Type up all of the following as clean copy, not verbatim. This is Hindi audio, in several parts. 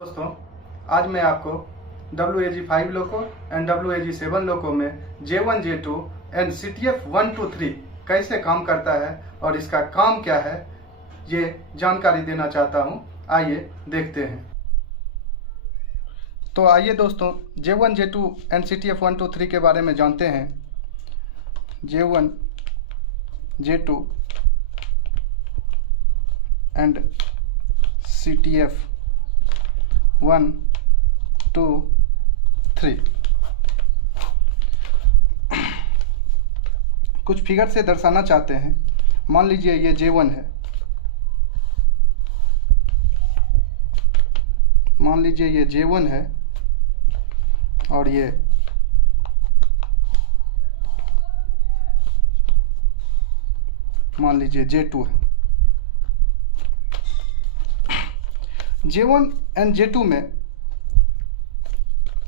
दोस्तों, आज मैं आपको WAG5 लोको एंड WAG7 लोको में J1 J2 एंड CTF 1 2 3 कैसे काम करता है और इसका काम क्या है ये जानकारी देना चाहता हूँ। आइए देखते हैं। तो आइए दोस्तों, J1 J2 एंड CTF 1 2 3 के बारे में जानते हैं। J1 J2 एंड CTF 1 2 3 कुछ फिगर से दर्शाना चाहते हैं। मान लीजिए ये J1 है, मान लीजिए ये J1 है और ये मान लीजिए J2 है। J1 एंड J2 में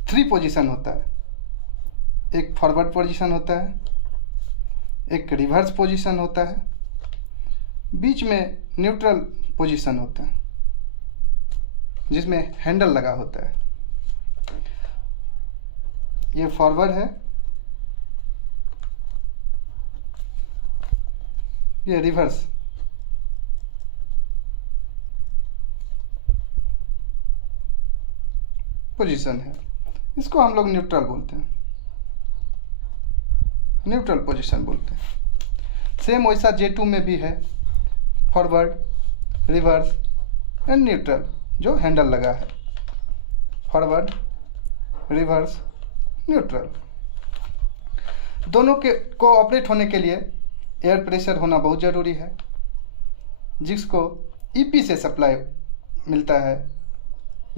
3 पोजीशन होता है। एक फॉरवर्ड पोजीशन होता है, एक रिवर्स पोजीशन होता है, बीच में न्यूट्रल पोजीशन होता है जिसमें हैंडल लगा होता है। ये फॉरवर्ड है, ये रिवर्स। पोजीशन है, इसको हम लोग न्यूट्रल बोलते हैं, न्यूट्रल पोजीशन बोलते हैं। सेम वैसा J2 में भी है, फॉरवर्ड, रिवर्स एंड न्यूट्रल जो हैंडल लगा है। Forward, reverse, neutral. दोनों के को ऑपरेट होने के लिए एयर प्रेशर होना बहुत ज़रूरी है, जिसको EP से सप्लाई मिलता है।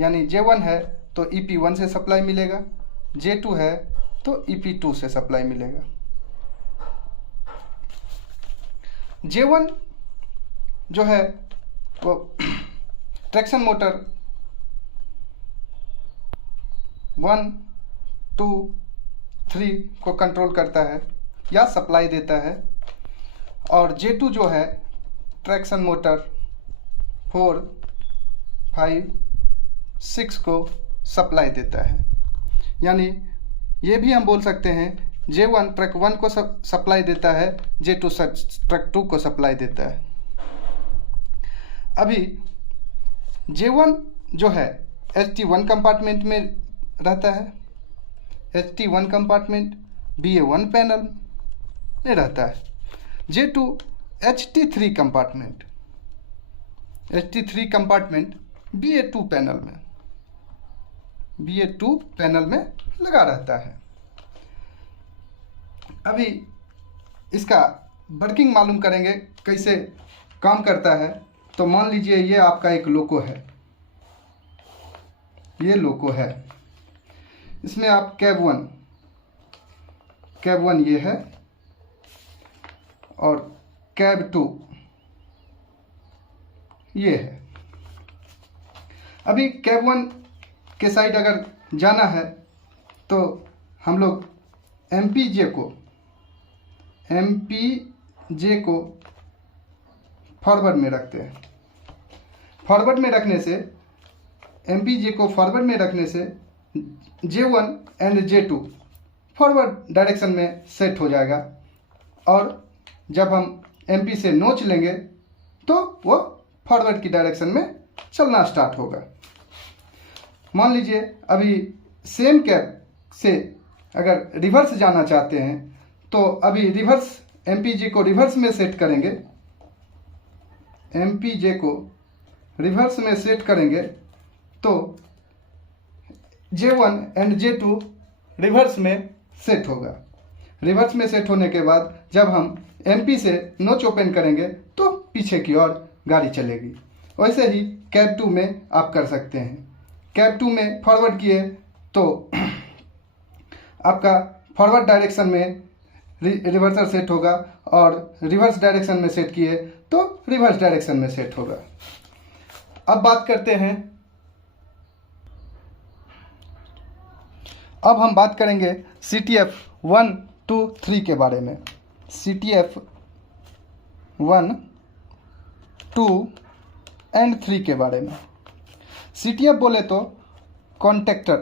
यानी J1 है तो EP1 से सप्लाई मिलेगा, J2 है तो EP2 से सप्लाई मिलेगा। J1 जो है वो ट्रैक्शन मोटर 1 2 3 को कंट्रोल करता है या सप्लाई देता है, और J2 जो है ट्रैक्शन मोटर 4 5 6 को सप्लाई देता है। यानी ये भी हम बोल सकते हैं J1 ट्रक 1 को सप्लाई देता है, J2 ट्रक 2 को सप्लाई देता है। अभी J1 जो है HT1 कंपार्टमेंट में रहता है, HT1 कंपार्टमेंट BA1 पैनल में रहता है। J2 HT3 compartment, HT3 compartment BA2 panel में, BA2 पैनल में लगा रहता है। अभी इसका वर्किंग मालूम करेंगे कैसे काम करता है। तो मान लीजिए ये आपका एक लोको है, ये लोको है, इसमें आप कैब 1 ये है और कैब 2 ये है। अभी कैब 1 के साइड अगर जाना है तो हम लोग MPJ को फॉरवर्ड में रखते हैं। फॉरवर्ड में रखने से, MPJ को फॉरवर्ड में रखने से J1 and J2 forward direction में सेट हो जाएगा, और जब हम MP से नोच लेंगे तो वो फॉरवर्ड की डायरेक्शन में चलना स्टार्ट होगा। मान लीजिए अभी सेम कैब से अगर रिवर्स जाना चाहते हैं तो अभी रिवर्स MPJ को रिवर्स में सेट करेंगे, MPJ को रिवर्स में सेट करेंगे तो J1 एंड J2 रिवर्स में सेट होगा। रिवर्स में सेट होने के बाद जब हम MP से नोच ओपन करेंगे तो पीछे की ओर गाड़ी चलेगी। वैसे ही कैब 2 में आप कर सकते हैं। कैब 2 में फॉरवर्ड किए तो आपका फॉरवर्ड डायरेक्शन में रिवर्सर सेट होगा, और रिवर्स डायरेक्शन में सेट किए तो रिवर्स डायरेक्शन में सेट होगा। अब बात करते हैं, अब हम बात करेंगे CTF 1 2 3 के बारे में। CTF 1 2 एंड 3 के बारे में। CTF बोले तो contactor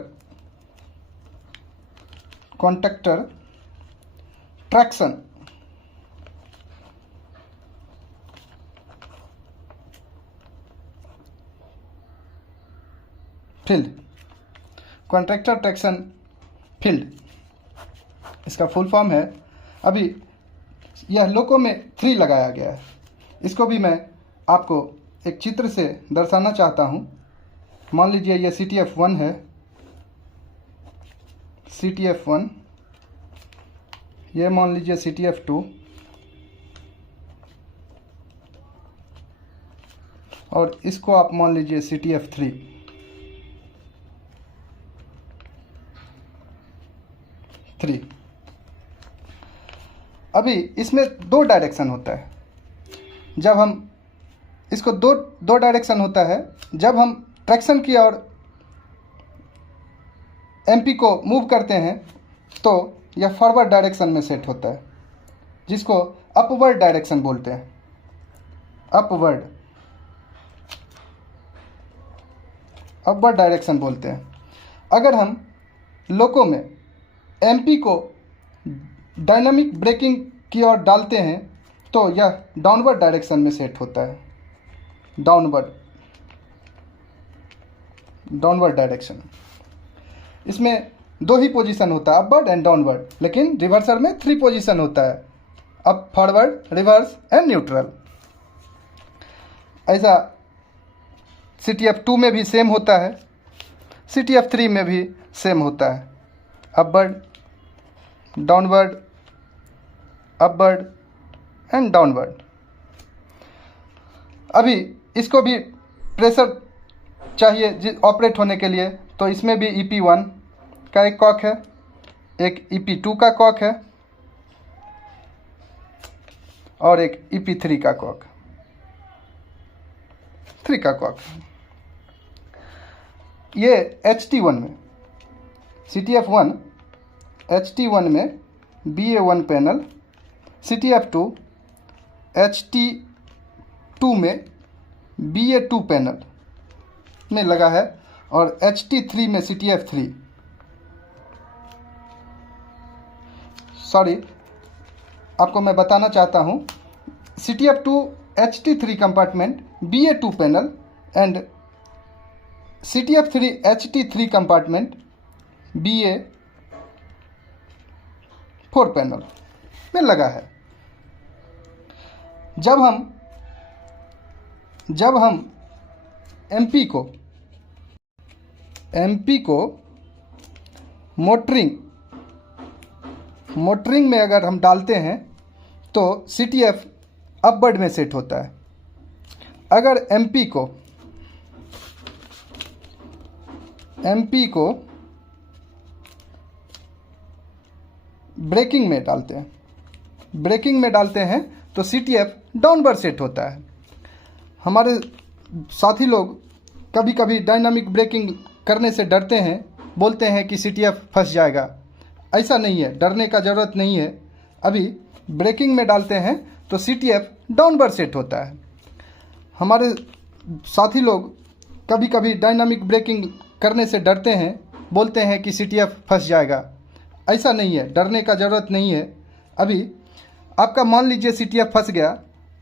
traction field, contractor traction field इसका फुल फॉर्म है। अभी यह लोको में 3 लगाया गया है, इसको भी मैं आपको एक चित्र से दर्शाना चाहता हूँ। मान लीजिए यह CTF1 है, CTF1, यह मान लीजिए CTF2 और इसको आप मान लीजिए CTF3। अभी इसमें 2 डायरेक्शन होता है। जब हम इसको दो डायरेक्शन होता है, जब हम ट्रैक्शन की ओर MP को मूव करते हैं तो यह फॉरवर्ड डायरेक्शन में सेट होता है, जिसको अपवर्ड डायरेक्शन बोलते हैं। अपवर्ड डायरेक्शन बोलते हैं। अगर हम लोको में MP को डायनामिक ब्रेकिंग की ओर डालते हैं तो यह डाउनवर्ड डायरेक्शन में सेट होता है। डाउनवर्ड डायरेक्शन, इसमें 2 ही पोजीशन होता है, अपवर्ड एंड डाउनवर्ड, लेकिन रिवर्सर में 3 पोजीशन होता है, up, forward, reverse and neutral. ऐसा CTF2 में भी सेम होता है, CTF3 में भी सेम होता है, upward, downward, upward and downward. अभी इसको भी प्रेशर चाहिए ऑपरेट होने के लिए, तो इसमें भी EP1 का एक कॉक है, एक EP2 का कॉक है और एक EP3 का कॉक, 3 का कॉक। ये HT1 में, CTF1 HT1 में BA1 पैनल, CTF2 HT2 में BA2 पैनल में लगा है और HT3 में CTF3, सॉरी आपको मैं बताना चाहता हूँ, CTF2 HT3 compartment BA2 panel and CTF3 HT3 compartment BA4 panel में लगा है। जब हम MP को मोटरिंग में अगर हम डालते हैं तो CTF अपवर्ड में सेट होता है। अगर MP को ब्रेकिंग में डालते हैं तो CTF डाउनवर्ड सेट होता है। हमारे साथी लोग कभी कभी डायनामिक ब्रेकिंग करने से डरते हैं, बोलते हैं कि CTF फंस जाएगा। ऐसा नहीं है, डरने का ज़रूरत नहीं है। अभी ब्रेकिंग में डालते हैं तो CTF डाउनवर्ड सेट होता है। हमारे साथी लोग कभी कभी डायनामिक ब्रेकिंग करने से डरते हैं, बोलते हैं कि CTF फंस जाएगा। ऐसा नहीं है, डरने का ज़रूरत नहीं है। अभी आपका मान लीजिए CTF फंस गया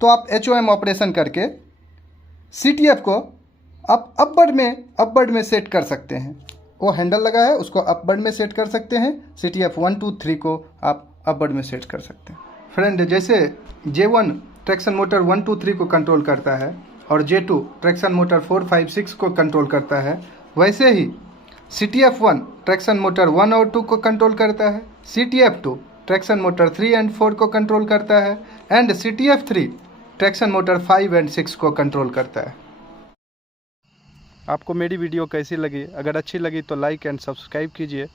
तो आप HOM ऑपरेशन करके CTF को आप अपवर्ड में सेट कर सकते हैं। वो हैंडल लगा है, उसको अपवर्ड में सेट कर सकते हैं। CTF 1, 2, 3 को आप अपवर्ड में सेट कर सकते हैं। फ्रेंड, जैसे J1 ट्रैक्शन मोटर 1, 2, 3 को कंट्रोल करता है और J2 ट्रैक्शन मोटर 4, 5, 6 को कंट्रोल करता है, वैसे ही CTF1 ट्रैक्शन मोटर 1 और 2 को कंट्रोल करता है, CTF2 ट्रैक्शन मोटर 3 एंड 4 को कंट्रोल करता है and CTF3 traction motor 5 and 6 को कंट्रोल करता है। आपको मेरी वीडियो कैसी लगी? अगर अच्छी लगी तो लाइक एंड सब्सक्राइब कीजिए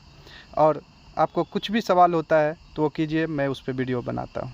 और आपको कुछ भी सवाल होता है तो वो कीजिए, मैं उस पर वीडियो बनाता हूँ।